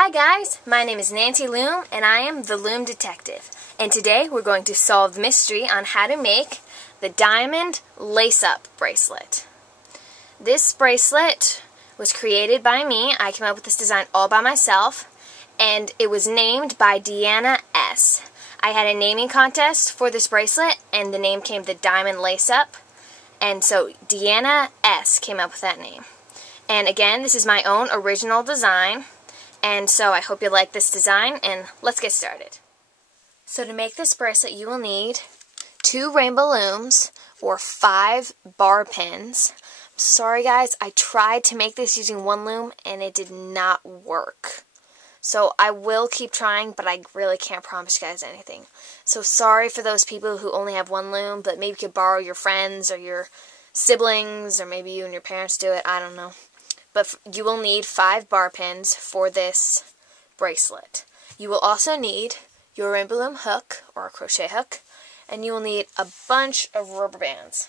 Hi guys, my name is Nancy Loom and I am the Loom Detective. And today we're going to solve the mystery on how to make the diamond lace-up bracelet. This bracelet was created by me. I came up with this design all by myself and it was named by Deanna S. I had a naming contest for this bracelet and the name came the Diamond Lace-Up. And so Deanna S came up with that name. And again, this is my own original design. And so I hope you like this design, and let's get started. So to make this bracelet, you will need 2 rainbow looms or 5 bar pins. Sorry guys, I tried to make this using 1 loom and it did not work. So I will keep trying, but I really can't promise you guys anything. So sorry for those people who only have 1 loom, but maybe you could borrow your friends or your siblings, or maybe you and your parents do it, I don't know. But you will need 5 bar pins for this bracelet. You will also need your rainbow loom hook or a crochet hook, and you will need a bunch of rubber bands.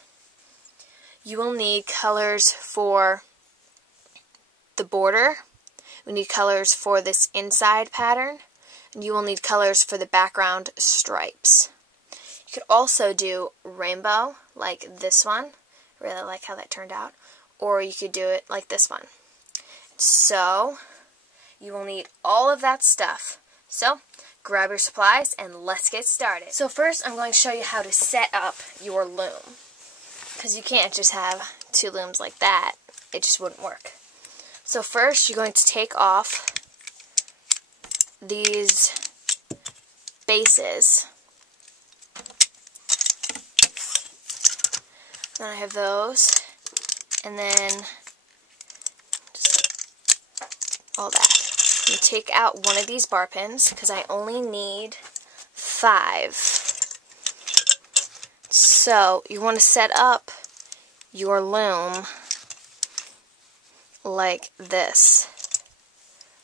You will need colors for the border. You need colors for this inside pattern, and you will need colors for the background stripes. You could also do rainbow like this one. I really like how that turned out. Or you could do it like this one. So, you will need all of that stuff. So, grab your supplies and let's get started. So first, I'm going to show you how to set up your loom. Because you can't just have 2 looms like that. It just wouldn't work. So first, you're going to take off these bases. Then I have those. And then just all that. You take out one of these bar pins because I only need 5. So you want to set up your loom like this,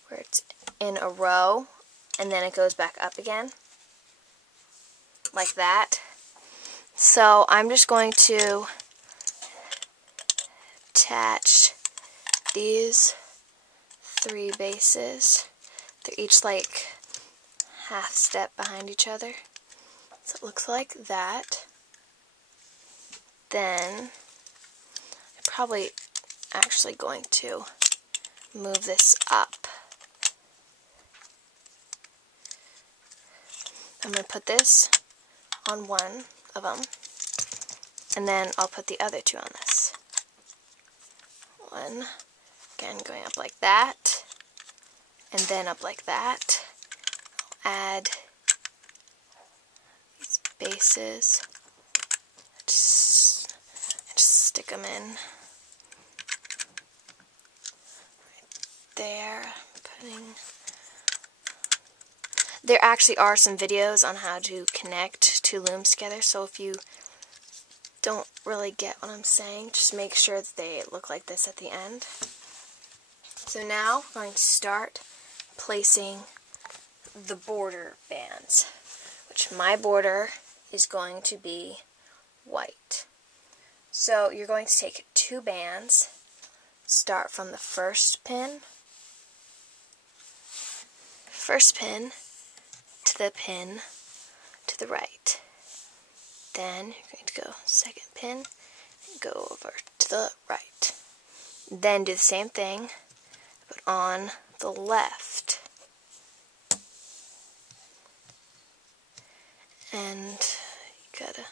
where it's in a row and then it goes back up again like that. So I'm just going to attach these 3 bases. They're each like half step behind each other. So it looks like that. Then I'm probably actually going to move this up. I'm going to put this on one of them, and then I'll put the other 2 on this. One, again going up like that, and then up like that. I'll add these bases, just stick them in right there. There actually are some videos on how to connect 2 looms together, so if you don't really get what I'm saying, just make sure that they look like this at the end. So now I'm going to start placing the border bands, which my border is going to be white. So you're going to take 2 bands, start from the first pin to the pin to the right. Then you're going to go second pin and go over to the right. Then do the same thing, but on the left. And you gotta...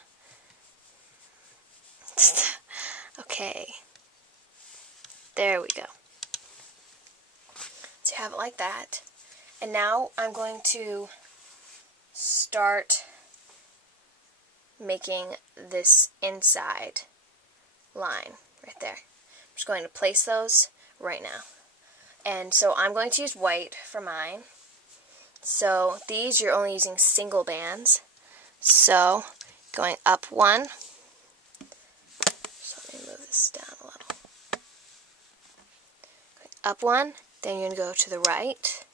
Okay. There we go. So you have it like that. And now I'm going to start making this inside line right there. I'm just going to place those right now. And so I'm going to use white for mine. So these you're only using single bands. So going up 1. So let me move this down a little. Going up 1, then you're going to go to the right.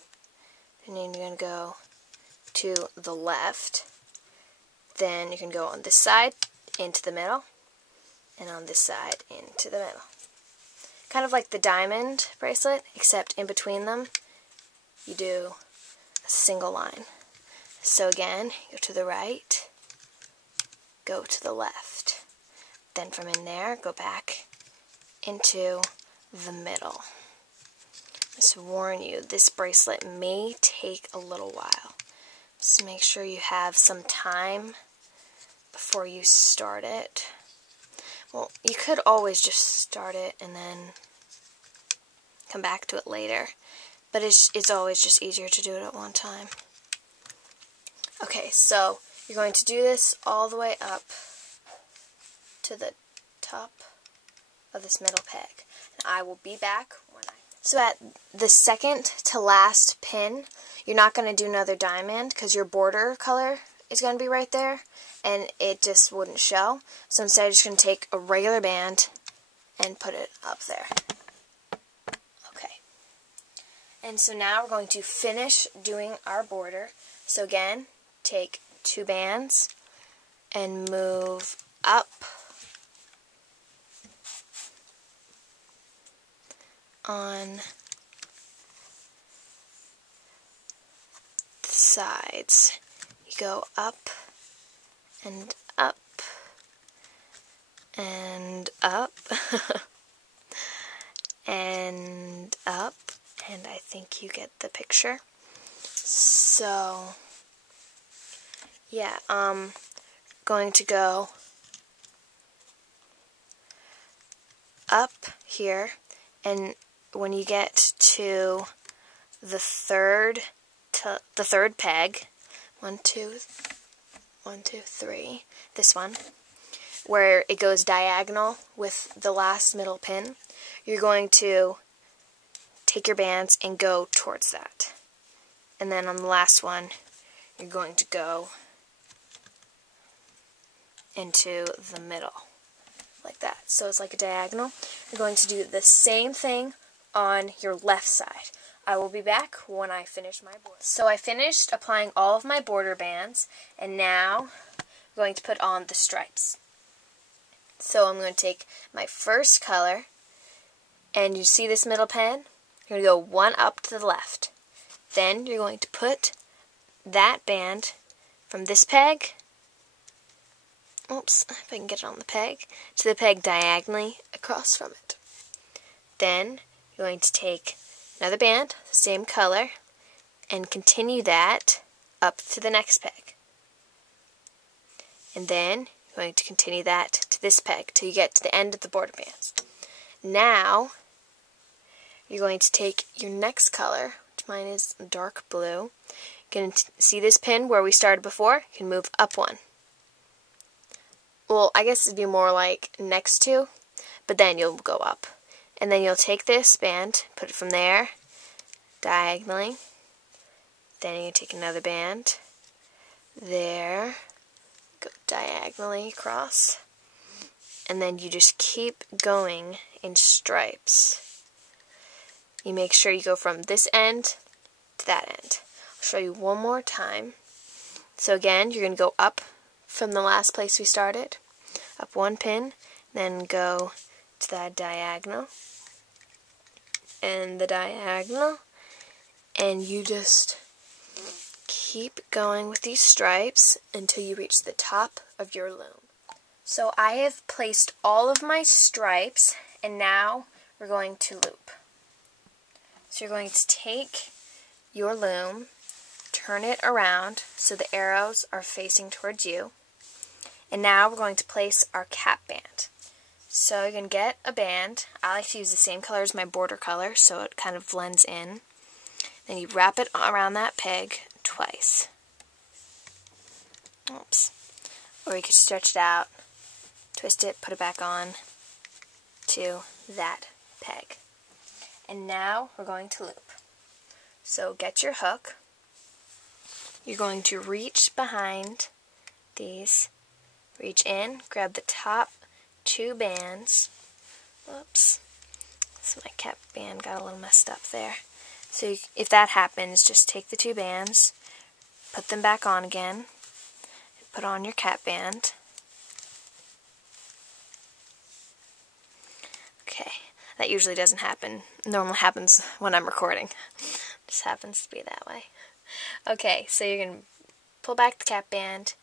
Then you're going to go to the left. Then you can go on this side into the middle, and on this side into the middle. Kind of like the diamond bracelet, except in between them you do a single line. So again, go to the right, go to the left. Then from in there, go back into the middle. Just warn you, this bracelet may take a little while. Just make sure you have some time before you start it. Well, you could always just start it and then come back to it later, but it's always just easier to do it at one time. Okay, so you're going to do this all the way up to the top of this middle peg. And I will be back when So at the second to last pin, you're not going to do another diamond because your border color is going to be right there and it just wouldn't show. So instead I'm just going to take a regular band and put it up there. Okay. And so now we're going to finish doing our border. So again, take 2 bands and move up on the sides. You go up and up and up and up, and I think you get the picture. So yeah, going to go up here, and when you get to the third peg, 1, 2, 3, this one, where it goes diagonal with the last middle pin, you're going to take your bands and go towards that. And then on the last one, you're going to go into the middle, like that. So it's like a diagonal. You're going to do the same thing on your left side. I will be back when I finish my border. So I finished applying all of my border bands, and now I'm going to put on the stripes. So I'm going to take my first color, and you see this middle pin? You're going to go 1 up to the left. Then you're going to put that band from this peg, oops, if I can get it on the peg, to the peg diagonally across from it. Then you're going to take another band, same color, and continue that up to the next peg. And then you're going to continue that to this peg till you get to the end of the border bands. Now you're going to take your next color, which mine is dark blue. You can see this pin where we started before. You can move up 1. Well, I guess it'd be more like next to, but then you'll go up. And then you'll take this band, put it from there, diagonally. Then you take another band, there, go diagonally across. And then you just keep going in stripes. You make sure you go from this end to that end. I'll show you one more time. So again, you're going to go up from the last place we started, up 1 pin, then go to that diagonal, and the diagonal, and you just keep going with these stripes until you reach the top of your loom. So I have placed all of my stripes, and now we're going to loop. So you're going to take your loom, turn it around so the arrows are facing towards you, and now we're going to place our cap band. So you can get a band. I like to use the same color as my border color so it kind of blends in. Then you wrap it around that peg twice. Oops. Or you could stretch it out, twist it, put it back on to that peg. And now we're going to loop. So get your hook. You're going to reach behind these, reach in, grab the top 2 bands. Whoops. So my cap band got a little messed up there. So if that happens, just take the 2 bands, put them back on again, and put on your cap band. Okay, that usually doesn't happen. It normally happens when I'm recording. Just happens to be that way. Okay, so you're going to pull back the cap band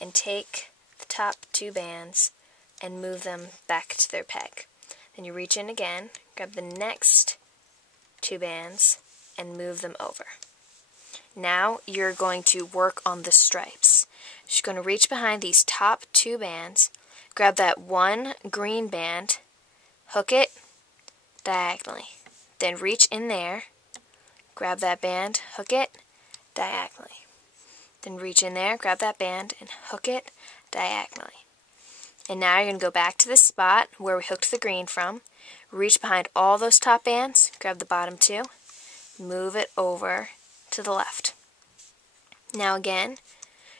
and take the top 2 bands and move them back to their peg. Then you reach in again, grab the next 2 bands and move them over. Now you're going to work on the stripes. You're going to reach behind these top 2 bands, grab that 1 green band, hook it diagonally. Then reach in there, grab that band, hook it diagonally. Then reach in there, grab that band, and hook it diagonally. And now you're going to go back to the spot where we hooked the green from, reach behind all those top bands, grab the bottom 2, move it over to the left. Now again,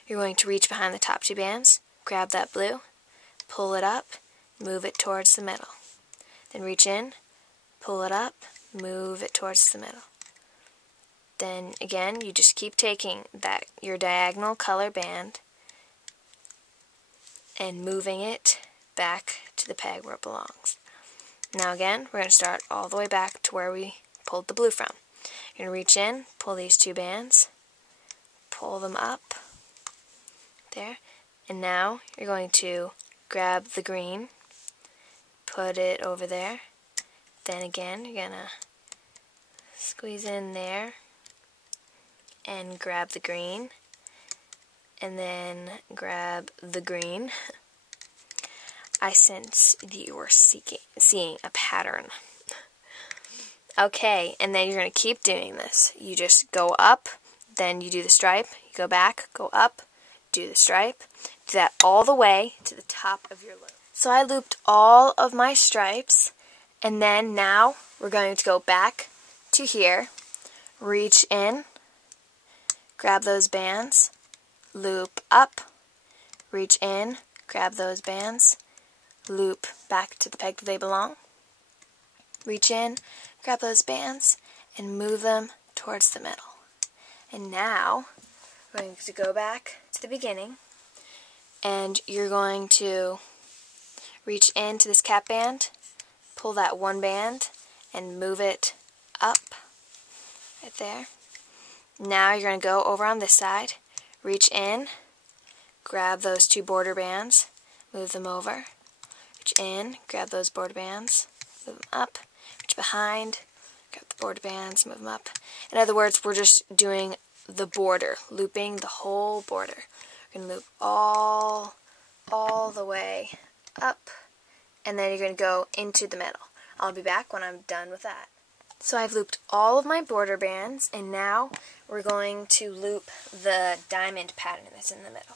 you're going to reach behind the top 2 bands, grab that blue, pull it up, move it towards the middle. Then reach in, pull it up, move it towards the middle. Then again, you just keep taking your diagonal color band and moving it back to the peg where it belongs. Now again, we're going to start all the way back to where we pulled the blue from. You're going to reach in, pull these 2 bands, pull them up, there, and now you're going to grab the green, put it over there, then again, you're going to squeeze in there, and grab the green, and then grab the green. I sense that you are seeing a pattern. Okay, and then you're going to keep doing this. You just go up, then you do the stripe, you go back, go up, do the stripe, do that all the way to the top of your loop. So I looped all of my stripes, and then now we're going to go back to here, reach in, grab those bands, loop up, reach in, grab those bands, loop back to the peg that they belong, reach in, grab those bands, and move them towards the middle. And now, we're going to go back to the beginning, and you're going to reach into this cap band, pull that 1 band, and move it up, right there. Now you're going to go over on this side, reach in, grab those 2 border bands, move them over, reach in, grab those border bands, move them up, reach behind, grab the border bands, move them up. In other words, we're just doing the border, looping the whole border. We're going to loop all the way up, and then you're going to go into the middle. I'll be back when I'm done with that. So I've looped all of my border bands, and now we're going to loop the diamond pattern that's in the middle.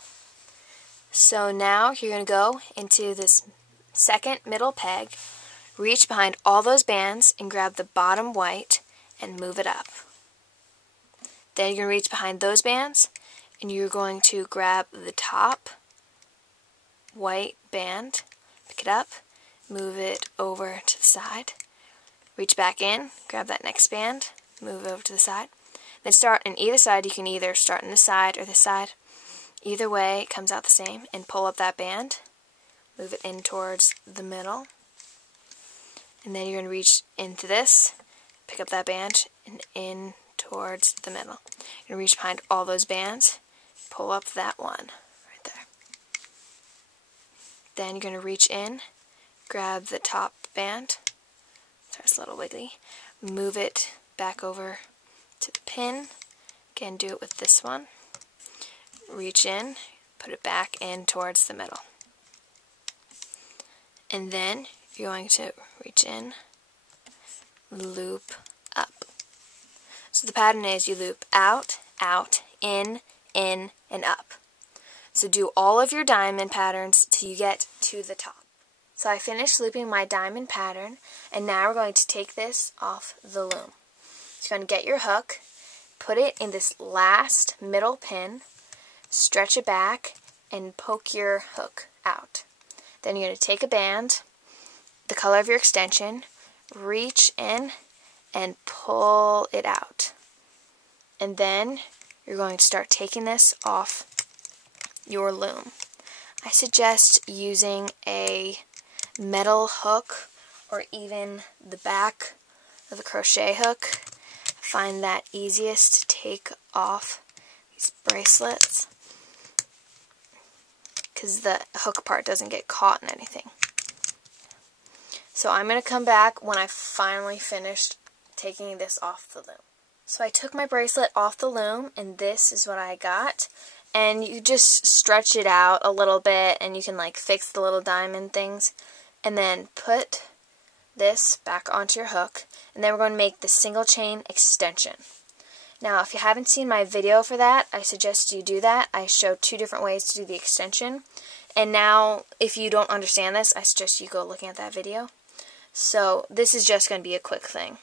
So now you're going to go into this second middle peg, reach behind all those bands and grab the bottom white and move it up. Then you're going to reach behind those bands and you're going to grab the top white band, pick it up, move it over to the side, reach back in, grab that next band, move it over to the side. Then start on either side. You can either start on this side or this side. Either way, it comes out the same. And pull up that band, move it in towards the middle. And then you're going to reach into this, pick up that band, and in towards the middle. You're going to reach behind all those bands, pull up that one right there. Then you're going to reach in, grab the top band, starts a little wiggly, move it back over to the pin. Again, do it with this one. Reach in, put it back in towards the middle. And then you're going to reach in, loop up. So the pattern is you loop out, out, in, and up. So do all of your diamond patterns till you get to the top. So I finished looping my diamond pattern, and now we're going to take this off the loom. So you're going to get your hook, put it in this last middle pin, stretch it back, and poke your hook out. Then you're going to take a band, the color of your extension, reach in, and pull it out. And then you're going to start taking this off your loom. I suggest using a metal hook or even the back of a crochet hook. find that easiest to take off these bracelets, because the hook part doesn't get caught in anything. So I'm going to come back when I finally finished taking this off the loom. So I took my bracelet off the loom, and this is what I got. And you just stretch it out a little bit, and you can like fix the little diamond things. And then put this back onto your hook, and then we're going to make the single chain extension. Now, if you haven't seen my video for that, I suggest you do that. I show 2 different ways to do the extension. And now, if you don't understand this, I suggest you go looking at that video. So, this is just going to be a quick thing.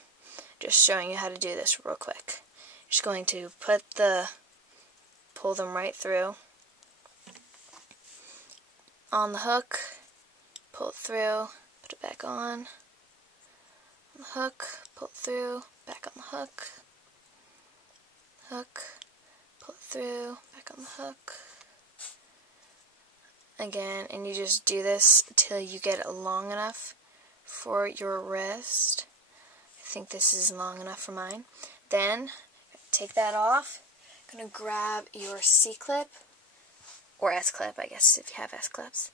Just showing you how to do this real quick. Just going to pull them right through on the hook, pull it through, put it back on the hook, pull it through, back on the hook, pull it through, back on the hook, again, and you just do this till you get it long enough for your wrist. I think this is long enough for mine. Then, take that off. I'm going to grab your C-clip, or S-clip, I guess, if you have S-clips.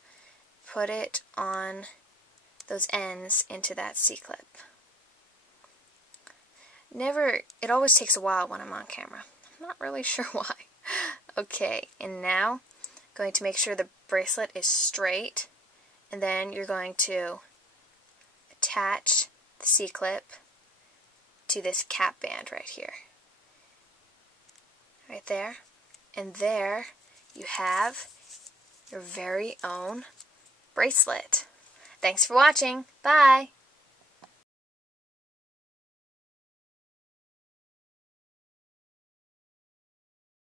Put it on those ends into that C-clip. It always takes a while when I'm on camera. I'm not really sure why. Okay, and now, I'm going to make sure the bracelet is straight, and then you're going to attach the C-clip to this cap band right here. Right there. And there you have your very own bracelet. Thanks for watching. Bye!